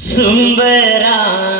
सुंबरान